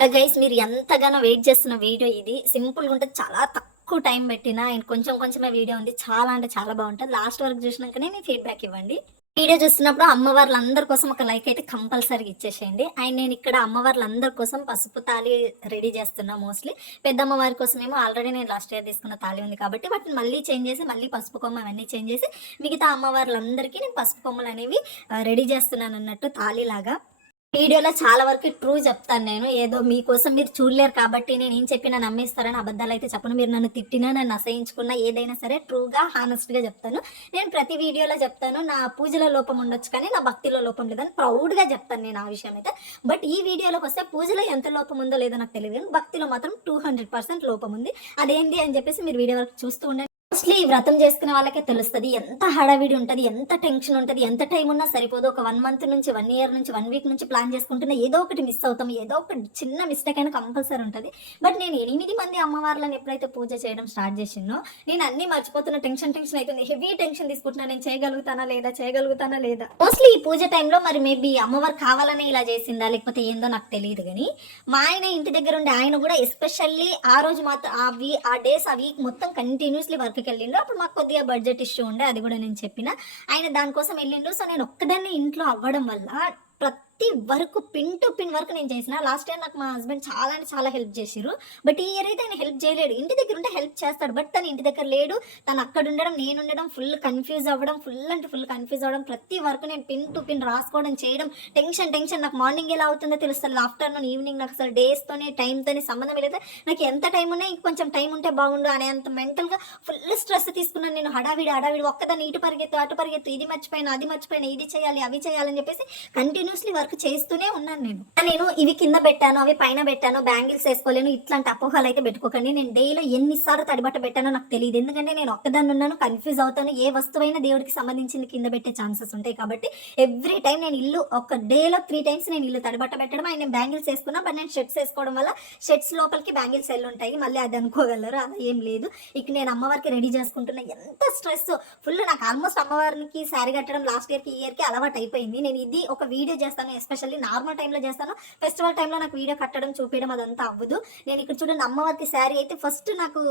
Uh, guys మీరు ఎంతగానో wait చేస్తున్న వీడియో ఇది. సింపుల్గా ఉంటుంది చాలా తక్కువ టైం పెట్టినా అండ్ కొంచెం కొంచెమే వీడియో ఉంది. చాలా అంటే చాలా బాగుంటుంది. లాస్ట్ వరకు చూసినాకనే మీ ఫీడ్బ్యాక్ ఇవ్వండి. వీడియో చూస్తున్నప్పుడు అమ్మవార్లందరి కోసం ఒక లైక్ అయితే కంపల్సరీగా ఇచ్చేసేయండి. అండ్ నేను ఇక్కడ అమ్మవార్లందరి కోసం పసుపు తాళి రెడీ చేస్తున్నా మోస్ట్లీ పెద్ద అమ్మవారి కోసం ఏమో ఆల్రెడీ నేను లాస్ట్ ఇయర్ తీసుకున్న తాళి ఉంది కాబట్టి వాటిని మళ్ళీ చేంజ్ చేసి మళ్ళీ పసుపు కొమ్మ అవన్నీ చేంజ్ చేసి మిగతా అమ్మవార్లందరికీ నేను పసుపు కొమ్మలు అనేవి రెడీ uh, చేస్తున్నాను అన్నట్టు తాళి లాగా వీడియోలో చాలా వరకు ట్రూ చెప్తాను నేను. ఏదో మీకోసం మీరు చూడలేరు కాబట్టి నేను ఏం చెప్పినా నమ్మేస్తారని అబద్ధాలు అయితే చెప్పను. మీరు నన్ను తిట్టినా నన్ను అసహించుకున్నా ఏదైనా సరే ట్రూగా హానెస్ట్గా చెప్తాను. నేను ప్రతి వీడియోలో చెప్తాను. నా పూజలో లోపం ఉండొచ్చు కానీ నా భక్తిలో లోపం లేదని ప్రౌడ్గా చెప్తాను నేను ఆ విషయం అయితే. బట్ ఈ వీడియోలోకి వస్తే పూజలో ఎంత లోపం ఉందో లేదో నాకు తెలియదు. భక్తిలో మాత్రం టూ హండ్రెడ్ పర్సెంట్ లోపం ఉంది. అదేంటి అని చెప్పేసి మీరు వీడియో వరకు చూస్తూ ఉండండి. మోస్ట్లీ వ్రతం చేసుకునే వాళ్ళకే తెలుస్తుంది. ఎంత హడావిడి ఉంటుంది ఎంత టెన్షన్ ఉంటుంది ఎంత టైం ఉన్నా సరిపోదు. ఒక వన్ మంత్ నుంచి వన్ ఇయర్ నుంచి వన్ వీక్ నుంచి ప్లాన్ చేసుకుంటున్నా ఏదో ఒకటి మిస్ అవుతాం. ఏదో ఒక చిన్న మిస్టేక్ అయినా కంపల్సరీ ఉంటుంది. బట్ నేను ఎనిమిది మంది అమ్మవార్లను ఎప్పుడైతే పూజ చేయడం స్టార్ట్ చేసినో నేను అన్ని మర్చిపోతున్న టెన్షన్ టెన్షన్ అవుతుంది హెవీ టెన్షన్ తీసుకుంటున్నా. నేను చేయగలుగుతానా లేదా చేయగలుగుతానా లేదా? మోస్ట్లీ ఈ పూజ టైంలో మరి మేబీ అమ్మవారు కావాలనే ఇలా చేసిందా? లేకపోతే ఏందో నాకు తెలియదు కానీ మా ఆయన ఇంటి దగ్గర ఉండే ఆయన కూడా ఎస్పెషల్లీ ఆ రోజు మాత్రం ఆ వీ ఆ డేస్ ఆ వీక్ మొత్తం కంటిన్యూస్లీ వర్క్కి వెళ్ళిండు అప్పుడు మాకు కొద్దిగా బడ్జెట్ ఇష్యూ ఉండే అది కూడా నేను చెప్పిన. ఆయన దానికోసం వెళ్ళిండు సో నేను ఒక్కదాన్ని ఇంట్లో అవ్వడం వల్ల ప్రతి ప్రతి వరకు పిన్ టు పిన్ వరకు నేను చేసిన. లాస్ట్ టైం నాకు మా హస్బెండ్ చాలా అంటే చాలా హెల్ప్ చేసిరు బట్ ఈ ఇయర్ అయితే ఆయన హెల్ప్ చేయలేడు. ఇంటి దగ్గర ఉంటే హెల్ప్ చేస్తాడు. బట్ తను ఇంటి దగ్గర లేడు. తను అక్కడ ఉండడం నేను ఉండడం ఫుల్ కన్ఫ్యూజ్ అవ్వడం ఫుల్ అంటే ఫుల్ కన్ఫ్యూజ్ అవ్వడం. ప్రతి వరకు నేను పిన్ టు పిన్ రాసుకోవడం చేయడం టెన్షన్ టెన్షన్. నాకు మార్నింగ్ ఎలా అవుతుందో తెలుస్తుంది ఆఫ్టర్నూన్ ఈవినింగ్ నాకు అసలు డేస్తోనే టైంతోనే సంబంధం లేదు. నాకు ఎంత టైం ఉన్నా ఇంకొంచెం టైం ఉంటే బాగుండు అనే అంత మెంటల్గా ఫుల్ స్ట్రెస్ తీసుకున్నాను నేను. హడావిడి హడావిడి. ఒక్కదాన్ని ఇటు పరిగెత్తు అటు పరిగెత్తు. ఇది మర్చిపోయినా అది మర్చిపోయినా. ఇది చేయాలి అవి చేయాలని చెప్పేసి కంటిన్యూస్లీ వర్క్ చేస్తూనే ఉన్నాను నేను. నేను ఇవి కింద పెట్టాను అవి పైన పెట్టాను బ్యాంగిల్స్ వేసుకోలేను ఇట్లాంటి అపోహలు అయితే పెట్టుకోకండి. నేను డైలో ఎన్నిసార్లు తడిబట్ట పెట్టానో నాకు తెలియదు ఎందుకంటే నేను ఒక్కదాన్ని ఉన్నాను కన్ఫ్యూజ్ అవుతాను. ఏ వస్తువైనా దేవుడికి సంబంధించింది కింద పెట్టే ఛాన్సెస్ ఉంటాయి కాబట్టి ఎవ్రీ టైం నేను ఇల్లు ఒక డేలో త్రీ టైమ్స్ నేను ఇల్లు తడిబట్ట పెట్టడం. ఆయన బ్యాంగిల్స్ వేసుకున్నా బట్ నేను షర్ట్స్ వేసుకోవడం వల్ల షర్ట్స్ లోపలికి బ్యాంగిల్స్ వెళ్ళి ఉంటాయి. మళ్ళీ అది అనుకోగలరు? అలా ఏం లేదు. ఇక నేను అమ్మవారికి రెడీ చేసుకుంటున్నా. ఎంత స్ట్రెస్! ఫుల్ నాకు ఆల్మోస్ట్ అమ్మవారికి శారీ కట్టడం లాస్ట్ ఇయర్కి ఈ ఇయర్కి అలవాటు అయిపోయింది. నేను ఇది ఒక వీడియో చేస్తాను. ఎస్పెషల్లీ నార్మల్ టైంలో చేస్తాను. ఫెస్టివల్ టైంలో నాకు వీడియో కట్టడం చూపించడం అదంతా అవ్వదు. నేను ఇక్కడ చూడండి అమ్మవారికి శారీ అయితే ఫస్ట్ నాకు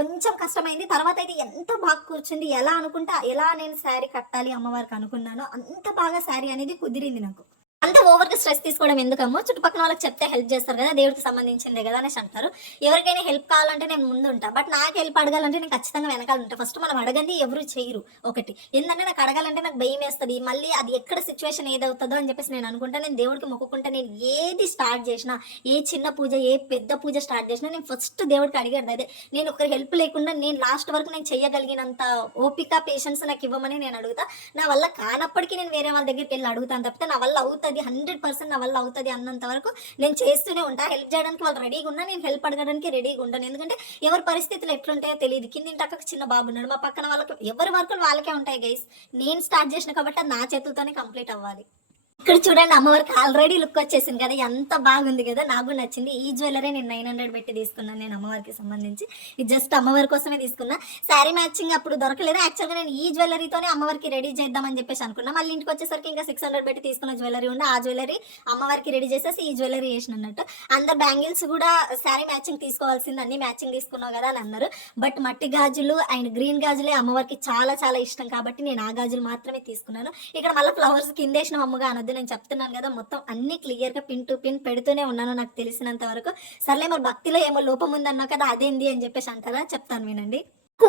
కొంచెం కష్టమైంది. తర్వాత అయితే ఎంత బాగా కూర్చుంది ఎలా అనుకుంటా ఎలా నేను శారీ కట్టాలి అమ్మవారికి అనుకున్నానో అంత బాగా శారీ అనేది కుదిరింది నాకు. అంత ఓవర్గా స్ట్రెస్ తీసుకోవడం ఎందుకమ్మో? చుట్టుపక్కల వాళ్ళకి చెప్తే హెల్ప్ చేస్తారు కదా దేవుడికి సంబంధించిందే కదా అనేసి అంటారు. ఎవరికైనా హెల్ప్ కావాలంటే నేను ముందు ఉంటా. బట్ నాకు హెల్ప్ అడగాలంటే నేను ఖచ్చితంగా వెనకాల ఉంటా. ఫస్ట్ మనం అడగండి ఎవరు చేయరు ఒకటి. ఏంటంటే నాకు అడగాలంటే నాకు భయం వేస్తుంది. మళ్ళీ అది ఎక్కడ సిచ్యువేషన్ ఏదవుతుందో అని చెప్పేసి నేను అనుకుంటా. నేను దేవుడికి మొక్కుకుంటా. నేను ఏది స్టార్ట్ చేసినా ఏ చిన్న పూజ ఏ పెద్ద పూజ స్టార్ట్ చేసినా నేను ఫస్ట్ దేవుడికి అడిగాడు అదే. నేను ఒకరి హెల్ప్ లేకుండా నేను లాస్ట్ వరకు నేను చేయగలిగినంత ఓపిక పేషెన్స్ నాకు ఇవ్వమని నేను అడుగుతా. నా వల్ల కానప్పటికీ నేను వేరే వాళ్ళ దగ్గరికి వెళ్ళి అడుగుతాను తప్పితే నా వల్ల అవుతుంది. హండ్రెడ్ పర్సెంట్ నా వల్ల అవుతుంది అన్నంత వరకు నేను చేస్తూనే ఉంటా. హెల్ప్ చేయడానికి వాళ్ళు రెడీగా ఉన్నా నేను హెల్ప్ అడగడానికి రెడీగా ఉంటాను. ఎందుకంటే ఎవరి పరిస్థితులు ఎట్లుంటాయో తెలియదు. కిందింటి అక్కకు చిన్న బాబు ఉన్నాడు. మా పక్కన వాళ్ళకి ఎవరి వర్కులు వాళ్ళకే ఉంటాయి గైస్ నేను స్టార్ట్ చేసిన కాబట్టి నా చేతులతోనే కంప్లీట్ అవ్వాలి. ఇక్కడ చూడండి అమ్మవారికి ఆల్రెడీ లుక్ వచ్చేసింది కదా ఎంత బాగుంది కదా. నాకు కూడా నచ్చింది. ఈ జ్యువెలరీ నేను నైన్ హండ్రెడ్ పెట్టి తీసుకున్నాను నేను అమ్మవారికి సంబంధించి. ఇది జస్ట్ అమ్మవారి కోసమే తీసుకున్నా. శారీ మ్యాచింగ్ అప్పుడు దొరకలేదు. యాక్చువల్గా నేను ఈ జ్యువెలరీతోనే అమ్మవారికి రెడీ చేద్దామని చెప్పేసి అనుకున్నా. మళ్ళీ ఇంటికి వచ్చేసరికి ఇంకా సిక్స్ హండ్రెడ్ పెట్టి తీసుకున్న జ్యువెలరీ ఉండి. ఆ జ్యువెలరీ అమ్మవారికి రెడీ చేసేసి ఈ జ్యువెలరీ వేసిన అన్నట్టు. అందరు బ్యాంగిల్స్ కూడా శారీ మ్యాచింగ్ తీసుకోవాల్సింది. అన్ని మ్యాచింగ్ తీసుకున్నావు కదా అని అన్నారు. బట్ మట్టి గాజులు అండ్ గ్రీన్ గాజులే అమ్మవారికి చాలా చాలా ఇష్టం కాబట్టి నేను ఆ గాజులు మాత్రమే తీసుకున్నాను. ఇక్కడ మళ్ళీ ఫ్లవర్స్ కిందేసిన అమ్మగా మధ్య నేను చెప్తున్నాను కదా మొత్తం అన్ని క్లియర్గా పిన్ టు పిన్ పెడుతూనే ఉన్నాను నాకు తెలిసినంత వరకు. సర్లే మరి భక్తిలో ఏమో లోపం ఉందన్నావు కదా అదేంది అని చెప్పేసి అంటారా చెప్తాను వినండి.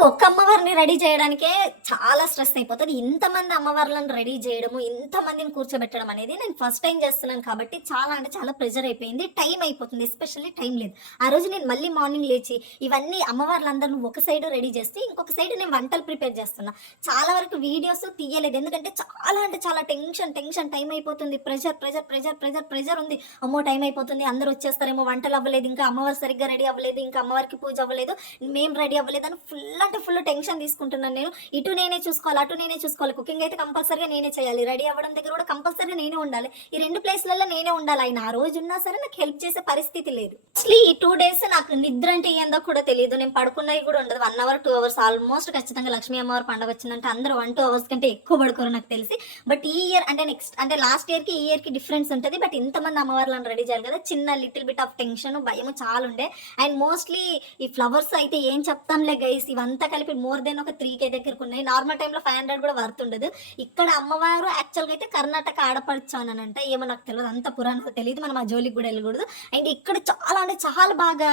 ఒక్క అమ్మవారిని రెడీ చేయడానికే చాలా స్ట్రెస్ అయిపోతుంది. ఇంతమంది అమ్మవార్లను రెడీ చేయడము ఇంతమందిని కూర్చోబెట్టడం అనేది నేను ఫస్ట్ టైం చేస్తున్నాను కాబట్టి చాలా అంటే చాలా ప్రెజర్ అయిపోయింది. టైం అయిపోతుంది ఎస్పెషల్లీ టైం లేదు. ఆ రోజు నేను మళ్ళీ మార్నింగ్ లేచి ఇవన్నీ అమ్మవార్లందరూ ఒక సైడ్ రెడీ చేస్తే ఇంకొక సైడ్ నేను వంటలు ప్రిపేర్ చేస్తున్నా. చాలా వరకు వీడియోస్ తీయలేదు. ఎందుకంటే చాలా అంటే చాలా టెన్షన్ టెన్షన్ టైం అయిపోతుంది. Pressure pressure pressure pressure pressure ఉంది. అమ్మో టైం అయిపోతుంది. అందరూ వచ్చేస్తారేమో వంటలు అవ్వలేదు. ఇంకా అమ్మవారు సరిగ్గా రెడీ అవ్వలేదు. ఇంకా అమ్మవారికి పూజ అవ్వలేదు. మేము రెడీ అవ్వలేదు అని ఫుల్ అంటే ఫుల్ టెన్షన్ తీసుకుంటున్నాను నేను. ఇటు నేనే చూసుకోవాలి అటు నేనే చూసుకోవాలి. కుకింగ్ అయితే కంపల్సరీగా నేనే చేయాలి. రెడీ అవ్వడం దగ్గర కూడా కంపల్సరీగా నేనే ఉండాలి. ఈ రెండు ప్లేస్లలో నేనే ఉండాలి. ఆయన ఆ రోజు ఉన్నా సరే నాకు హెల్ప్ చేసే పరిస్థితి లేదు. అసలు ఈ టూ డేస్ నాకు నిద్ర అంటే ఏందో కూడా తెలియదు. నేను పడుకున్నవి కూడా ఉండదు. One hour two hours almost ఖచ్చితంగా లక్ష్మీ అమ్మవారి పండుగ వచ్చిందంటే అందరూ వన్ టూ అవర్స్ కంటే ఎక్కువ పడుకోరు నాకు తెలిసి. బట్ ఈ ఇయర్ అంటే నెక్స్ట్ అంటే లాస్ట్ ఇయర్కి ఈ ఇయర్కి డిఫరెన్స్ ఉంటుంది. బట్ ఇంతమంది అమ్మవార్లను రెడీ చేయాలి కదా. చిన్న లిటిల్ బిట్ ఆఫ్ టెన్షన్ భయం చాలా ఉండే. అండ్ మోస్ట్లీ ఈ ఫ్లవర్స్ అయితే ఏం చెప్తాంలే గైస్ అంతా కలిపి మోర్ దెన్ ఒక త్రీ కే దగ్గరకు ఉన్నాయి నార్మల్ టైంలో ఫైవ్ హండ్రెడ్ కూడా వర్త్ ఉండదు ఇక్కడ అమ్మవారు యాక్చువల్గా అయితే కర్ణాటక ఆడపడుచు అని అంటే ఏమో నాకు తెలియదు అంత పురాణం తెలియదు. మనం ఆ జోలికి కూడా వెళ్ళకూడదు. అండ్ ఇక్కడ చాలా అంటే చాలా బాగా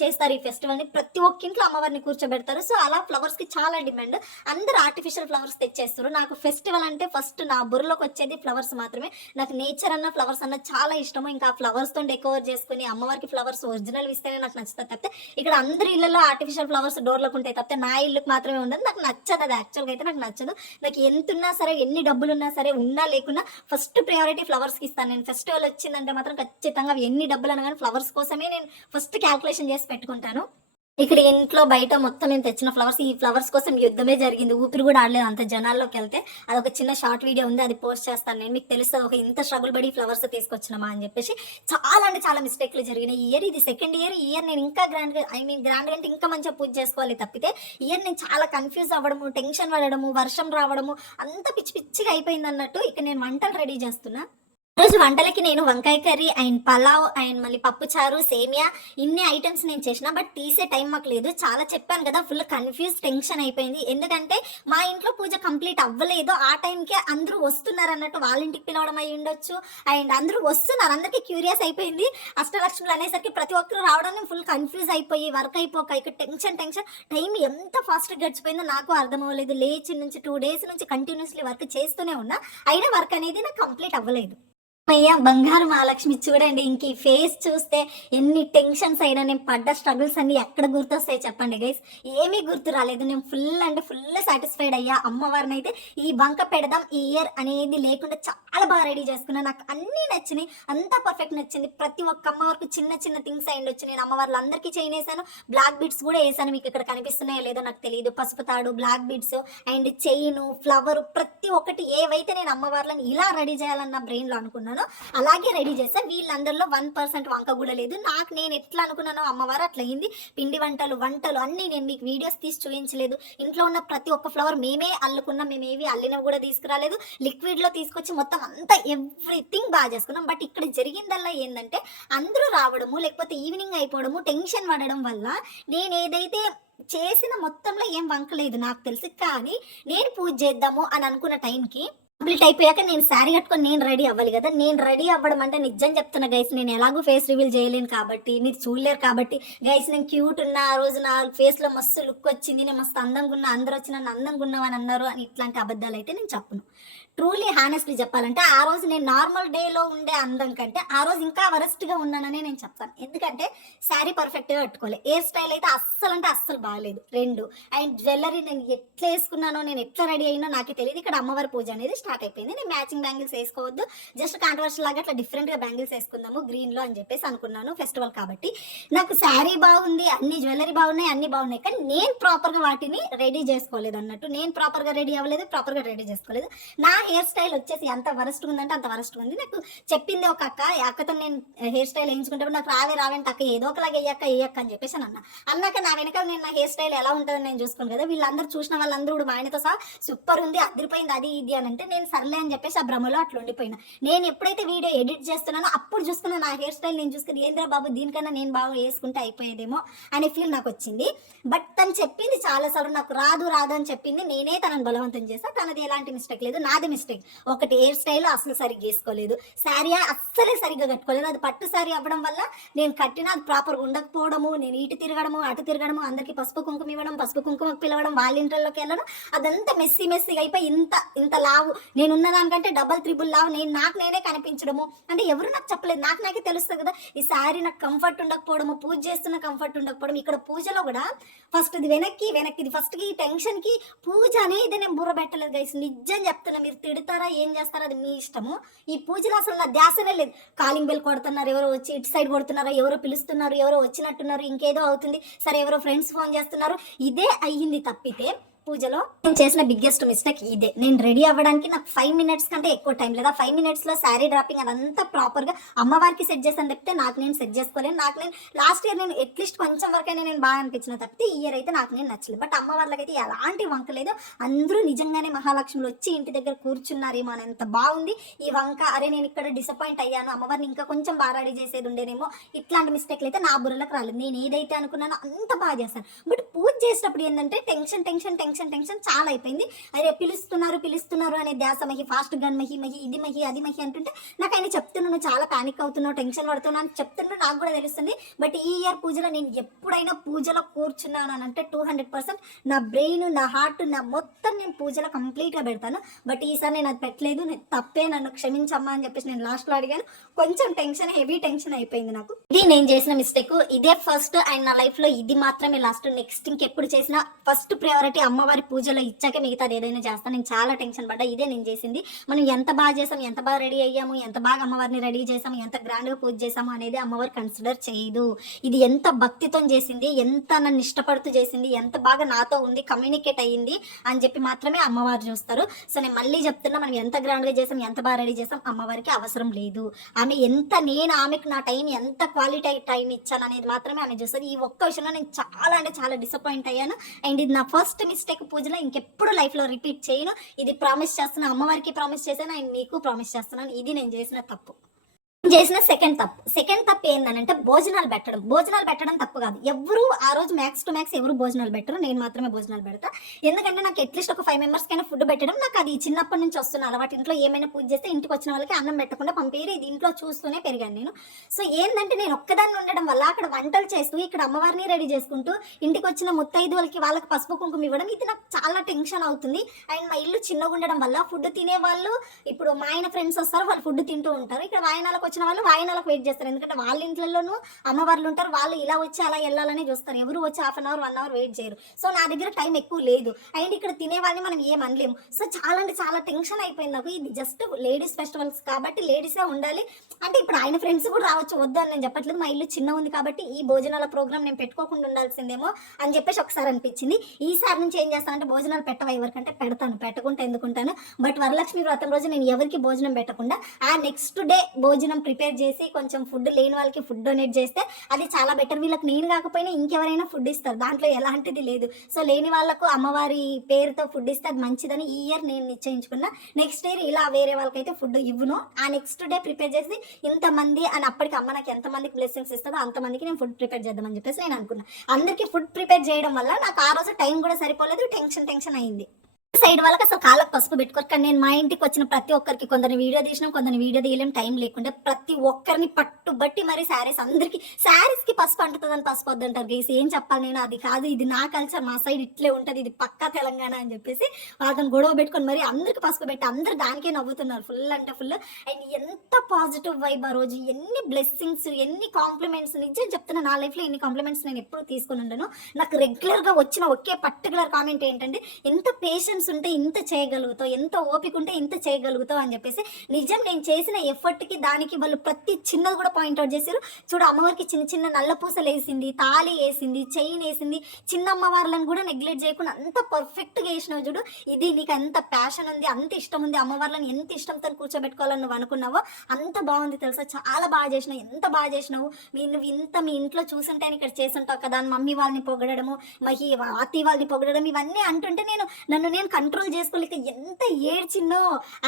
చేస్తారు ఈ ఫెస్టివల్ని. ప్రతి ఒక్క ఇంట్లో అమ్మవారిని కూర్చోబెడతారు. సో అలా ఫ్లవర్స్కి చాలా డిమాండ్ అందరూ ఆర్టిఫిషియల్ ఫ్లవర్స్ తెచ్చేస్తారు. నాకు ఫెస్టివల్ అంటే ఫస్ట్ నా బుర్రలోకి వచ్చేది ఫ్లవర్స్ మాత్రమే. నాకు నేచర్ అన్న ఫ్లవర్స్ అన్న చాలా ఇష్టము. ఇంకా ఫ్లవర్స్తో డెకోర్ చేసుకుని అమ్మవారికి ఫ్లవర్స్ ఒరిజినల్ ఇస్తేనే నాకు నచ్చుతుంది తప్పితే ఇక్కడ అందరి ఇళ్ళలో ఆర్టిఫిషియల్ ఫ్లవర్స్ డోర్లకు ఉంటాయి. తప్పితే నా ఇల్లుకి మాత్రమే ఉండదు. నాకు నచ్చదు అది యాక్చువల్గా అయితే నాకు నచ్చదు. నాకు ఎంత ఉన్నా సరే ఎన్ని డబ్బులు ఉన్నా సరే ఉన్నా లేకున్నా ఫస్ట్ ప్రయారిటీ ఫ్లవర్స్కి ఇస్తాను. నేను ఫెస్టివల్ వచ్చిందంటే మాత్రం ఖచ్చితంగా ఎన్ని డబ్బులు అన్నా కానీ ఫ్లవర్స్ కోసమే నేను ఫస్ట్ క్యాల్కులేషన్ చేసి పెట్టుకుంటాను. ఇక్కడ ఇంట్లో బయట మొత్తం నేను తెచ్చిన ఫ్లవర్స్ ఈ ఫ్లవర్స్ కోసం యుద్ధమే జరిగింది. ఊపిరి కూడా ఆడలేదు. అంత జనాల్లోకి వెళ్తే అది ఒక చిన్న షార్ట్ వీడియో ఉంది. అది పోస్ట్ చేస్తాను నేను. మీకు తెలుస్తుంది ఒక ఇంత స్ట్రగుల్ పడి ఫ్లవర్స్ తీసుకొచ్చినామా అని చెప్పేసి చాలా అంటే చాలా మిస్టేక్లు జరిగినాయి. ఈ ఇయర్ ఇది సెకండ్ ఇయర్ ఈ ఇయర్ నేను ఇంకా గ్రాండ్గా ఐ మీన్ గ్రాండ్ అంటే ఇంకా మంచిగా పూజ చేసుకోవాలి తప్పితే ఇయర్ నేను చాలా కన్ఫ్యూజ్ అవ్వడము టెన్షన్ పడడము వర్షం రావడము అంత పిచ్చి పిచ్చిగా అయిపోయింది అన్నట్టు ఇక్కడ నేను వంటలు రెడీ చేస్తున్నా. రోజు వంటలకి నేను వంకాయ కర్రీ అండ్ పలావ్ అండ్ మళ్ళీ పప్పు చారు సేమియా ఇన్ని ఐటమ్స్ నేను చేసిన బట్ తీసే టైం మాకు లేదు. చాలా చెప్పాను కదా ఫుల్ కన్ఫ్యూజ్ టెన్షన్ అయిపోయింది. ఎందుకంటే మా ఇంట్లో పూజ కంప్లీట్ అవ్వలేదు. ఆ టైంకే అందరూ వస్తున్నారు అన్నట్టు వాళ్ళ ఇంటికి పిలవడం అయి ఉండొచ్చు. అండ్ అందరూ వస్తున్నారు. అందరికీ క్యూరియస్ అయిపోయింది. అష్టలక్ష్ములు అనేసరికి ప్రతి ఒక్కరు రావడం ఫుల్ కన్ఫ్యూజ్ అయిపోయి వర్క్ అయిపోక ఇక టెన్షన్ టెన్షన్ టైం ఎంత ఫాస్ట్గా గడిచిపోయిందో నాకు అర్థం అవ్వలేదు. లేచి నుంచి టూ డేస్ నుంచి కంటిన్యూస్లీ వర్క్ చేస్తూనే ఉన్నా. అయినా వర్క్ అనేది నాకు కంప్లీట్ అవ్వలేదు. అయ్యా బంగారు మహాలక్ష్మి చూడండి. ఇంక ఈ ఫేస్ చూస్తే ఎన్ని టెన్షన్స్ అయినా నేను పడ్డ స్ట్రగుల్స్ అన్ని ఎక్కడ గుర్తొస్తాయి చెప్పండి గైస్ ఏమీ గుర్తు రాలేదు. నేను ఫుల్ అంటే ఫుల్ సాటిస్ఫైడ్ అయ్యా. అమ్మవారిని అయితే ఈ బంక పెడదాం ఈ ఇయర్ అనేది లేకుండా చాలా బాగా రెడీ చేసుకున్నాను నాకు అన్నీ నచ్చినాయి. అంతా పర్ఫెక్ట్ నచ్చింది. ప్రతి ఒక్క అమ్మవారికి చిన్న చిన్న థింగ్స్ అయ్యిండొచ్చు నేను అమ్మవార్లు అందరికీ చేయనేసాను. బ్లాక్ బీడ్స్ కూడా వేసాను. మీకు ఇక్కడ కనిపిస్తున్నాయో లేదో నాకు తెలియదు పసుపు తాడు black beads and chain flower ప్రతి ఒక్కటి ఏవైతే నేను అమ్మవార్లను ఇలా రెడీ చేయాలని నా లో అనుకున్నాను అలాగే రెడీ చేస్తే. వీళ్ళందరిలో వన్ పర్సెంట్ వంక కూడా లేదు. నాకు నేను ఎట్లా అనుకున్నానో అమ్మవారు అట్లా అయింది. పిండి వంటలు వంటలు అన్నీ నేను మీకు వీడియోస్ తీసి చూపించలేదు. ఇంట్లో ఉన్న ప్రతి ఒక్క ఫ్లవర్ మేమే అల్లుకున్నాం. మేము ఏవి అల్లినవి కూడా తీసుకురాలేదు. లిక్విడ్లో తీసుకొచ్చి మొత్తం అంతా ఎవ్రీథింగ్ బాగా చేసుకున్నాం. బట్ ఇక్కడ జరిగిందల్లా ఏంటంటే అందరూ రావడము లేకపోతే ఈవినింగ్ అయిపోవడము టెన్షన్ పడడం వల్ల నేను ఏదైతే చేసిన మొత్తంలో ఏం వంకలేదు నాకు తెలుసు. కానీ నేను పూజ చేద్దాము అని అనుకున్న టైంకి కంప్లీట్ అయిపోయాక నేను శారీ కట్టుకొని నేను రెడీ అవ్వాలి కదా. నేను రెడీ అవ్వడం అంటే నిజం చెప్తున్నా గైస్ నేను ఎలాగో ఫేస్ రివీల్ చేయలేను కాబట్టి మీరు చూడలేరు కాబట్టి. గైస్ నేను క్యూట్ ఉన్న ఆ రోజు నా ఫేస్లో మస్తు లుక్ వచ్చింది. నేను మస్తు అందంగా ఉన్నా అందరూ వచ్చి నన్ను అందంగా ఉన్నావు అని అన్నారు అని ఇట్లాంటి అబద్ధాలు అయితే నేను చెప్పను. ట్రూలీ హానెస్ట్లీ చెప్పాలంటే ఆ రోజు నేను నార్మల్ డేలో ఉండే అందం కంటే ఆ రోజు ఇంకా వరస్ట్గా ఉన్నానని నేను చెప్తాను. ఎందుకంటే శారీ పర్ఫెక్ట్గా హెయిర్ స్టైల్ అయితే అస్సలు అంటే అస్సలు బాగాలేదు రెండు అండ్ జ్యువెలరీ నేను ఎట్లా వేసుకున్నానో నేను ఎట్లా రెడీ అయినో నాకు తెలియదు. ఇక్కడ అమ్మవారి పూజ అనేది స్టార్ట్ అయిపోయింది. నేను మ్యాచింగ్ బ్యాంగిల్స్ వేసుకోవద్దు. జస్ట్ కాంట్రవర్షియల్ లాగా అట్లా డిఫరెంట్గా బ్యాంగిల్స్ వేసుకుందాము గ్రీన్లో అని చెప్పేసి అనుకున్నాను ఫెస్టివల్ కాబట్టి. నాకు శారీ బాగుంది అన్ని జ్యువెలరీ బాగున్నాయి అన్ని బాగున్నాయి. కానీ నేను ప్రాపర్గా వాటిని రెడీ చేసుకోలేదు అన్నట్టు. నేను ప్రాపర్గా రెడీ అవ్వలేదు ప్రాపర్గా రెడీ చేసుకోలేదు. నా హెయిర్ స్టైల్ వచ్చేసి ఎంత వరస్ట్ ఉందంటే అంత వరస్ట్ ఉంది. నాకు చెప్పింది ఒక అక్క అక్కతో నేను హెయిర్ స్టైల్ వేయించుకుంటే నాకు రావే రావేంటి అక్క ఏదో ఒకలాగా వేయక్క వేయక్క అని చెప్పేసి అన్న. అన్నాక నా వెనకాల నేను నా హెయిర్ స్టైల్ ఎలా ఉంటుందని నేను చూసుకోను కదా వీళ్ళందరూ చూసిన వాళ్ళందరూ కూడా మా ఆయనతో సహా సూపర్ ఉంది అదిరిపోయింది అది ఇది అని అంటే నేను సర్లే అని చెప్పేసి ఆ భ్రమలో అట్లా ఉండిపోయినా. నేను ఎప్పుడైతే వీడియో ఎడిట్ చేస్తున్నానో అప్పుడు చూసుకున్న నా హెయిర్ స్టైల్ నేను చూసుకుని ఏంద్రా బాబు దీనికన్నా నేను బాగా వేసుకుంటే అయిపోయేదేమో అనే ఫీల్ నాకు వచ్చింది. బట్ తను చెప్పింది చాలాసార్లు నాకు రాదు రాదు అని చెప్పింది. నేనే తనను బలవంతం చేశాను తనది ఎలాంటి మిస్టేక్ లేదు. నాది మిస్టేక్. ఒకటి హెయిర్ స్టైల్ అసలు సరిగ్గా వేసుకోలేదు శారీ అస్సలే సరిగ్గా కట్టుకోలేదు. అది పట్టు శారీ అవ్వడం వల్ల నేను కట్టిన అది ప్రాపర్గా ఉండకపోవడము నేను ఇటు తిరగడము అటు తిరగడము అందరికీ పసుపు కుంకుమ ఇవ్వడం పసుపు కుంకుమ పిలవడం వాళ్ళ ఇంట్లోకి వెళ్ళడం అదంతా మెస్సీ మెస్సీగా అయిపోయి ఇంత ఇంత లావు. నేను ఉన్న దానికంటే డబల్ త్రిబుల్ లావు. నేను నాకు నేనే కనిపించడము. అంటే ఎవరు నాకు చెప్పలేదు. నాకు నాకే తెలుస్తుంది కదా. ఈ శారీ నాకు కంఫర్ట్ ఉండకపోవడము పూజ చేస్తున్న కంఫర్ట్ ఉండకపోవడం ఇక్కడ పూజలో కూడా ఫస్ట్ ఇది వెనక్కి వెనక్కి ఇది ఫస్ట్ టెన్షన్కి టెన్షన్కి పూజ అనేది నేను బుర్ర పెట్టలేదు గైస్ నిజం చెప్తున్నా మీరు తిడతారా ఏం చేస్తారా అది మీ ఇష్టము. ఈ పూజలు అసలు నా ధ్యాసనే లేదు. కాలింగ్ బెల్ కొడుతున్నారు ఎవరో వచ్చి ఇటు సైడ్ కొడుతున్నారు ఎవరో పిలుస్తున్నారు ఎవరో వచ్చినట్టున్నారు ఇంకేదో అవుతుంది. సరే ఎవరో ఫ్రెండ్స్ ఫోన్ చేస్తున్నారు. ఇదే అయ్యింది తప్పితే పూజలో నేను చేసిన బిగ్గెస్ట్ మిస్టేక్ ఇదే. నేను రెడీ అవ్వడానికి నాకు ఫైవ్ మినిట్స్ కంటే ఎక్కువ టైం లేదా ఫైవ్ మినిట్స్లో శారీ డ్రాపింగ్ అదంతా ప్రాపర్గా అమ్మవారికి సెట్ చేస్తాను తప్పితే నాకు నేను సెట్ చేసుకోలేను. నాకు నేను లాస్ట్ ఇయర్ నేను అట్లీస్ట్ కొంచెం వరకైనా నేను బాగా అనిపించిన తప్పితే ఈ ఇయర్ అయితే నాకు నేను నచ్చలేదు. బట్ అమ్మవార్లకైతే ఎలాంటి వంక లేదు. అందరూ నిజంగానే మహాలక్ష్మిలు వచ్చి ఇంటి దగ్గర కూర్చున్నారేమో అని ఎంత బాగుంది. ఈ వంక అరే నేను ఇక్కడ డిసప్పాయింట్ అయ్యాను. అమ్మవారిని ఇంకా కొంచెం బాగా రెడీ చేసేది ఉండేనేమో. ఇట్లాంటి మిస్టేక్లు అయితే నా బుర్రలకు రాలేదు. నేను ఏదైతే అనుకున్నానో అంత బాగా చేస్తాను. బట్ పూజ చేసినప్పుడు ఏంటంటే టెన్షన్ టెన్షన్ టెన్షన్ టెన్షన్ చాలా అయిపోయింది. అరే పిలుస్తున్నారు పిలుస్తున్నారు అనే ధ్యాస మహి ఫాస్ట్ గన్ మహి మహి ఇది మహి అది మహి అంటుంటే నాకు ఆయన చెప్తున్నాను చాలా పానిక్ అవుతున్నావు టెన్షన్ పడుతున్నాను అని చెప్తుంటే నాకు కూడా తెలుస్తుంది. బట్ ఈ ఇయర్ పూజలో నేను ఎప్పుడైనా పూజలో కూర్చున్నాను అని అంటే టూ హండ్రెడ్ పర్సెంట్ నా బ్రెయిన్ నా హార్ట్ నా మొత్తం నేను పూజలో కంప్లీట్గా పెడతాను. బట్ ఈసారి నేను అది పెట్టలేదు నేను తప్పే నన్ను క్షమించమ్మా అని చెప్పేసి నేను లాస్ట్లో అడిగాను. కొంచెం టెన్షన్ హెవీ టెన్షన్ అయిపోయింది నాకు. ఇది నేను చేసిన మిస్టేక్ ఇదే ఫస్ట్ అండ్ నా లైఫ్లో ఇది మాత్రమే లాస్ట్ నెక్స్ట్ ఇంకెప్పుడు చేసిన ఫస్ట్ ప్రయారిటీ అమ్మ అమ్మవారి పూజలో ఇచ్చాకే మిగతాది ఏదైనా చేస్తాను నేను చాలా టెన్షన్ పడ్డా. ఇదే నేను చేసింది. మనం ఎంత బాగా చేసాం ఎంత బాగా రెడీ అయ్యాము ఎంత బాగా అమ్మవారిని రెడీ చేసాము ఎంత గ్రాండ్గా పూజ చేసాము అనేది అమ్మవారు కన్సిడర్ చేయదు. ఇది ఎంత భక్తితో చేసింది ఎంత నన్ను ఇష్టపడుతూ చేసింది ఎంత బాగా నాతో ఉంది కమ్యూనికేట్ అయ్యింది అని చెప్పి మాత్రమే అమ్మవారు చూస్తారు. సో నేను మళ్ళీ చెప్తున్నా మనం ఎంత గ్రాండ్గా చేసాం ఎంత బాగా రెడీ చేసాం అమ్మవారికి అవసరం లేదు. ఆమె ఎంత నేను ఆమెకు నా టైం ఎంత క్వాలిటీ టైం ఇచ్చాను అనేది మాత్రమే ఆమె చూస్తుంది. ఈ ఒక్క విషయంలో నేను చాలా అంటే చాలా డిసప్పాయింట్ అయ్యాను. అండ్ ఇది నా ఫస్ట్ మిస్టేక్ పూజలో ఇంకెప్పుడు లైఫ్లో రిపీట్ చేయను. ఇది ప్రామిస్ చేస్తున్నాను అమ్మవారికి ప్రామిస్ చేశాను. అండ్ మీకు ప్రామిస్ చేస్తున్నాను. ఇది నేను చేసిన తప్పు. చేసిన సెకండ్ తప్పు. సెకండ్ తప్పు ఏంటంటే భోజనాలు పెట్టడం. భోజనాలు పెట్టడం తప్పు కాదు. ఎవరు ఆ రోజు మ్యాక్స్ టు మ్యాక్స్ ఎవరు భోజనాలు పెట్టరు. నేను మాత్రమే భోజనాలు పెడతా. ఎందుకంటే నాకు అట్లీస్ట్ ఒక ఫైవ్ మెంబర్స్ కైనా ఫుడ్ పెట్టడం నాకు అది చిన్నప్పటి నుంచి వస్తున్న అలవాటు. ఇంట్లో ఏమైనా పూజ చేస్తే ఇంటికి వచ్చిన వాళ్ళకి అన్నం పెట్టకుండా పంపేరు ఇది ఇంట్లో చూస్తూనే పెరిగాను నేను. సో ఏంటంటే నేను ఒక్కదాన్ని ఉండడం వల్ల అక్కడ వంటలు చేస్తూ ఇక్కడ అమ్మవారిని రెడీ చేసుకుంటూ ఇంటికి వచ్చిన ముత్తైదువులకి వాళ్ళకి పసుపు కుంకుమ ఇవ్వడం ఇది నాకు చాలా టెన్షన్ అవుతుంది. అండ్ మా ఇల్లు చిన్నగా ఉండడం వల్ల ఫుడ్ తినే వాళ్ళు ఇప్పుడు మా ఆయన ఫ్రెండ్స్ వస్తారు వాళ్ళు ఫుడ్ తింటూ ఉంటారు. ఇక్కడ వాయనాలకు వచ్చిన వాళ్ళు వాయనాలకు వెయిట్ చేస్తారు. ఎందుకంటే వాళ్ళ ఇంట్లోనూ అమ్మవార్లు ఉంటారు. వాళ్ళు ఇలా వచ్చి అలా వెళ్ళాలని చూస్తారు. ఎవరు వచ్చి half an hour one hour wait చేయరు. సో నా దగ్గర టైం ఎక్కువ లేదు. అండ్ ఇక్కడ తినేవాడిని మనం ఏం అనలేము. సో చాలా అంటే చాలా టెన్షన్ అయిపోయింది నాకు. ఇది జస్ట్ లేడీస్ ఫెస్టివల్స్ కాబట్టి లేడీసే ఉండాలి. అంటే ఇప్పుడు ఆయన ఫ్రెండ్స్ కూడా రావచ్చు. వద్దు అని నేను చెప్పట్లేదు. మా ఇల్లు చిన్న ఉంది కాబట్టి ఈ భోజనాల ప్రోగ్రామ్ నేను పెట్టుకోకుండా ఉండాల్సిందేమో అని చెప్పేసి ఒకసారి అనిపించింది. ఈసారి నుంచి ఏం చేస్తానంటే భోజనాలు పెట్టవా? ఎవరికంటే పెడతాను. పెట్టకుండా ఎందుకుంటాను బట్ వరలక్ష్మి వ్రతం రోజు నేను ఎవరికి భోజనం పెట్టకుండా ఆ నెక్స్ట్ డే భోజనం ప్రిపేర్ చేసి కొంచెం ఫుడ్ లేని వాళ్ళకి ఫుడ్ డొనేట్ చేస్తే అది చాలా బెటర్. వీళ్ళకి నేను కాకపోయినా ఇంకెవరైనా ఫుడ్ ఇస్తారు. దాంట్లో ఎలాంటిది లేదు. సో లేని వాళ్ళకు అమ్మవారి పేరుతో ఫుడ్ ఇస్తే అది మంచిదని ఈ ఇయర్ నేను నిశ్చయించుకున్నా. నెక్స్ట్ ఇయర్ ఇలా వేరే వాళ్ళకైతే ఫుడ్ ఇవ్వను. ఆ నెక్స్ట్ డే ప్రిపేర్ చేసి ఇంతమంది అని అప్పటికి అమ్మ నాకు ఎంతమందికి బ్లెస్సింగ్స్ ఇస్తుందో అంతమందికి నేను ఫుడ్ ప్రిపేర్ చేద్దామని చెప్పేసి నేను అనుకున్నా. అందరికీ ఫుడ్ ప్రిపేర్ చేయడం వల్ల నాకు ఆ రోజు టైం కూడా సరిపోలేదు. టెన్షన్ టెన్షన్ అయింది. సైడ్ వాళ్ళకి అసలు కాళ్ళకు పసుపు పెట్టుకోరు కానీ నేను మా ఇంటికి వచ్చిన ప్రతి ఒక్కరికి కొందరిని వీడియో తీసినాం కొందరిని వీడియో తీయలేం టైం లేకుండా ప్రతి ఒక్కరిని పట్టుబట్టి మరి శారీస్ అందరికి శారీస్కి పసుపు అంటుతుందని పసుపు వద్దంటారు గేసి ఏం చెప్పాలి నేను? అది కాదు ఇది నా కల్చర్ మా సైడ్ ఇట్లే ఉంటుంది ఇది పక్కా తెలంగాణ అని చెప్పేసి వాళ్ళని గొడవ పెట్టుకొని మరి అందరికి పసుపు పెట్టి అందరు దానికే నవ్వుతున్నారు. ఫుల్ అంటే ఫుల్ అండ్ ఎంత పాజిటివ్ వైబ్ ఆ రోజు. ఎన్ని బ్లెస్సింగ్స్ ఎన్ని కాంప్లిమెంట్స్ నిజం చెప్తున్నా నా లైఫ్లో ఎన్ని కాంప్లిమెంట్స్ నేను ఎప్పుడు తీసుకుని ఉండను. నాకు రెగ్యులర్గా వచ్చిన ఒకే పర్టికులర్ కామెంట్ ఏంటంటే ఎంత పేషెన్స్ ఉంటే ఇంత చేయగలుగుతావు ఎంత ఓపిక ఉంటే ఇంత చేయగలుగుతావు అని చెప్పేసి నిజం నేను చేసిన ఎఫర్ట్కి దానికి వాళ్ళు ప్రతి చిన్నది కూడా పాయింట్అవుట్ చేశారు. చూడు అమ్మవారికి చిన్న చిన్న నల్ల పూసలు వేసింది తాళి వేసింది చైన్ వేసింది చిన్న అమ్మవార్లను కూడా నెగ్లెక్ట్ చేయకుండా అంత పర్ఫెక్ట్గా వేసినావు చూడు. ఇది నీకు అంత ప్యాషన్ ఉంది అంత ఇష్టం ఉంది అమ్మవార్లను ఎంత ఇష్టంతో కూర్చోబెట్టుకోవాలని నువ్వు అనుకున్నావో అంత బాగుంది తెలుసా. చాలా బాగా చేసినావు ఎంత బాగా చేసినావు. మీ నువ్వు ఇంత మీ ఇంట్లో చూసుంటే ఇక్కడ చేస్తుంటావు కదా మమ్మీ వాళ్ళని పొగడము మహి అత్తి వాళ్ళని పొగడడం ఇవన్నీ అంటుంటే నేను నన్ను నేను కంట్రోల్ చేసుకోలేక ఎంత ఏడ్చిందో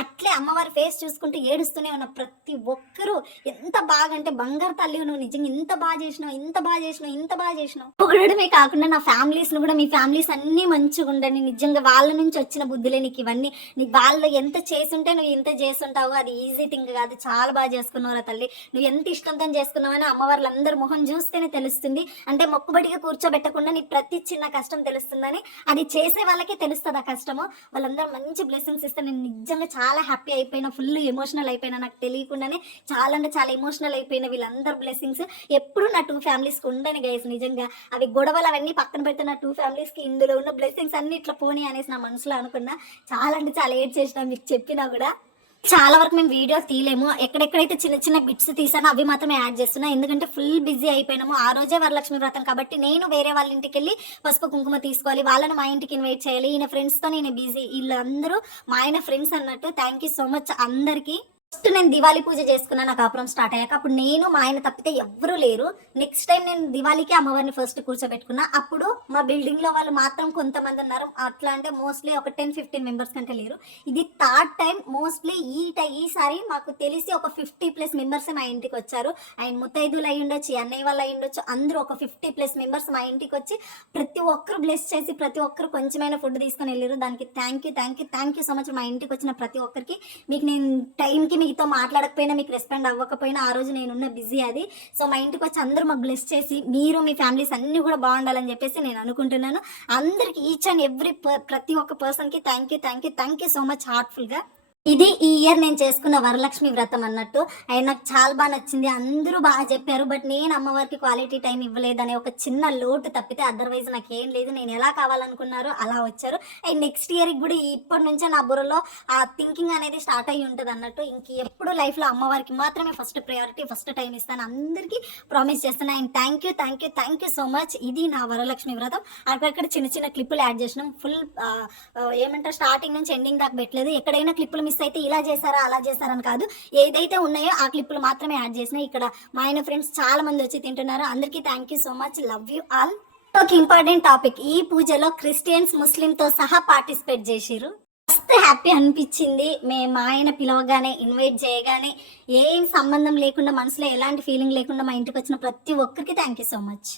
అట్లే అమ్మవారి ఫేస్ చూసుకుంటూ ఏడుస్తూనే ఉన్న. ప్రతి ఒక్కరూ ఎంత బాగా అంటే బంగారు తల్లి నువ్వు నిజంగా ఇంత బాగా చేసినావు ఇంత బాగా చేసినావు ఇంత బాగా చేసినావు. పొగడమే కాకుండా నా ఫ్యామిలీస్ను కూడా మీ ఫ్యామిలీస్ అన్ని మంచిగా ఉండని నిజంగా వాళ్ళ నుంచి వచ్చిన బుద్ధులే నీకు ఇవన్నీ. నీ వాళ్ళు ఎంత చేసుంటే నువ్వు ఇంత చేస్తుంటావు. అది ఈజీ థింగ్ కాదు. చాలా బాగా చేసుకున్నావు తల్లి. నువ్వు ఎంత ఇష్టంతో చేసుకున్నావని అమ్మవార్లు అందరు మొహం చూస్తేనే తెలుస్తుంది. అంటే మొక్కుబడిగా కూర్చోబెట్టకుండా నీ ప్రతి చిన్న కష్టం తెలుస్తుందని. అది చేసే వాళ్ళకే తెలుస్తుంది ఆ కష్టం. చేశామో వాళ్ళందరూ మంచి బ్లెస్సింగ్స్ ఇస్తే నేను నిజంగా చాలా హ్యాపీ అయిపోయినా ఫుల్ ఎమోషనల్ అయిపోయినా. నాకు తెలియకుండానే చాలా అంటే చాలా ఎమోషనల్ అయిపోయిన వీళ్ళందరూ బ్లెస్సింగ్స్ ఎప్పుడు నా టూ ఫ్యామిలీస్కి ఉండని గైస్ నిజంగా. అవి గొడవలు అవన్నీ పక్కన పెడితే నా టూ ఫ్యామిలీస్కి ఇందులో ఉన్న బ్లెస్సింగ్స్ అన్ని ఇట్లా పోనీ అనేసి నా మనసులో అనుకున్నా. చాలా అంటే చాలా ఏడ్ చేసిన మీకు చెప్పినా కూడా. చాలా వరకు మేము వీడియో తీయలేము. ఎక్కడెక్కడైతే చిన్న చిన్న బిట్స్ తీసానో అవి మాత్రమే యాడ్ చేస్తున్నా. ఎందుకంటే ఫుల్ బిజీ అయిపోయినాము. ఆ రోజే వరలక్ష్మి వ్రతం కాబట్టి నేను వేరే వాళ్ళ ఇంటికి వెళ్ళి పసుపు కుంకుమ తీసుకోవాలి. వాళ్ళని మా ఇంటికి ఇన్వైట్ చేయాలి. ఈయన ఫ్రెండ్స్తో నేను బిజీ వీళ్ళందరూ మా ఆయన ఫ్రెండ్స్ అన్నట్టు. థ్యాంక్ యూ సో మచ్ అందరికీ. ఫస్ట్ నేను దివాళీ పూజ చేసుకున్నా నా కాపురం స్టార్ట్ అయ్యాక అప్పుడు నేను మా ఆయన తప్పితే ఎవ్వరూ లేరు. నెక్స్ట్ టైం నేను దివాళీకి అమ్మవారిని ఫస్ట్ కూర్చోబెట్టుకున్నా అప్పుడు మా బిల్డింగ్లో వాళ్ళు మాత్రం కొంతమంది ఉన్నారు. అట్లా అంటే మోస్ట్లీ ఒక టెన్ ఫిఫ్టీన్ మెంబర్స్ కంటే లేరు. ఇది థర్డ్ టైం మోస్ట్లీ ఈ ఈసారి మాకు తెలిసి ఒక ఫిఫ్టీ ప్లస్ మెంబర్స్ మా ఇంటికి వచ్చారు. ఆయన ముత్తైదులు అయి ఉండొచ్చు అన్నయ్య వాళ్ళు అయి ఉండొచ్చు అందరూ ఒక ఫిఫ్టీ ప్లస్ మెంబర్స్ మా ఇంటికి వచ్చి ప్రతి ఒక్కరు బ్లెస్ చేసి ప్రతి ఒక్కరు కొంచెమైనా ఫుడ్ తీసుకొని వెళ్ళారు దానికి thank you thank you thank you so much మా ఇంటికి వచ్చిన ప్రతి ఒక్కరికి. మీకు నేను టైంకి మీతో మాట్లాడకపోయినా మీకు రెస్పాండ్ అవ్వకపోయినా ఆ రోజు నేనున్న బిజీ అది. సో మా ఇంటికి వచ్చి అందరూ మాకు బ్లెస్ చేసి మీరు మీ ఫ్యామిలీస్ అన్నీ కూడా బాగుండాలని చెప్పేసి నేను అనుకుంటున్నాను. అందరికి ఈచ్ అండ్ ఎవ్రీ ప్రతి ఒక్క పర్సన్కి thank you thank you thank you so much హార్ట్ఫుల్గా. ఇది ఈ ఇయర్ నేను చేసుకున్న వరలక్ష్మి వ్రతం అన్నట్టు. అండ్ నాకు చాలా బాగా నచ్చింది. అందరూ బాగా చెప్పారు. బట్ నేను అమ్మవారికి క్వాలిటీ టైం ఇవ్వలేదనే ఒక చిన్న లోటు తప్పితే అదర్వైజ్ నాకు ఏం లేదు. నేను ఎలా కావాలనుకున్నారో అలా వచ్చారు. అండ్ నెక్స్ట్ ఇయర్కి కూడా ఇప్పటి నుంచే నా బుర్రలో ఆ థింకింగ్ అనేది స్టార్ట్ అయ్యి ఉంటుంది అన్నట్టు. ఇంక ఎప్పుడు లైఫ్లో అమ్మవారికి మాత్రమే ఫస్ట్ ప్రయారిటీ ఫస్ట్ టైం ఇస్తాను. అందరికీ ప్రామిస్ చేస్తాను and thank you thank you thank you so much ఇది నా వరలక్ష్మి వ్రతం. అక్కడక్కడ చిన్న చిన్న క్లిప్పులు యాడ్ చేసినాం. ఫుల్ ఏమంటారు? స్టార్టింగ్ నుంచి ఎండింగ్ దాకా పెట్టలేదు. ఎక్కడైనా క్లిప్పులు మిస్ అయితే ఇలా చేశారా అలా చేశారని కాదు. ఏదైతే ఉన్నాయో ఆ క్లిప్పులు మాత్రమే యాడ్ చేసినాయి ఇక్కడ మా ఆయన ఫ్రెండ్స్ చాలా మంది వచ్చి తింటున్నారు. అందరికీ thank you so much love you all ఒక ఇంపార్టెంట్ టాపిక్ ఈ పూజలో క్రిస్టియన్స్ ముస్లింతో సహా పార్టిసిపేట్ చేసిరు మస్త్ హ్యాపీ అనిపించింది. మేము ఆయన పిలవగానే ఇన్వైట్ చేయగానే ఏం సంబంధం లేకుండా మనసులో ఎలాంటి ఫీలింగ్ లేకుండా మా ఇంటికి వచ్చిన ప్రతి ఒక్కరికి థ్యాంక్ యూ సో మచ్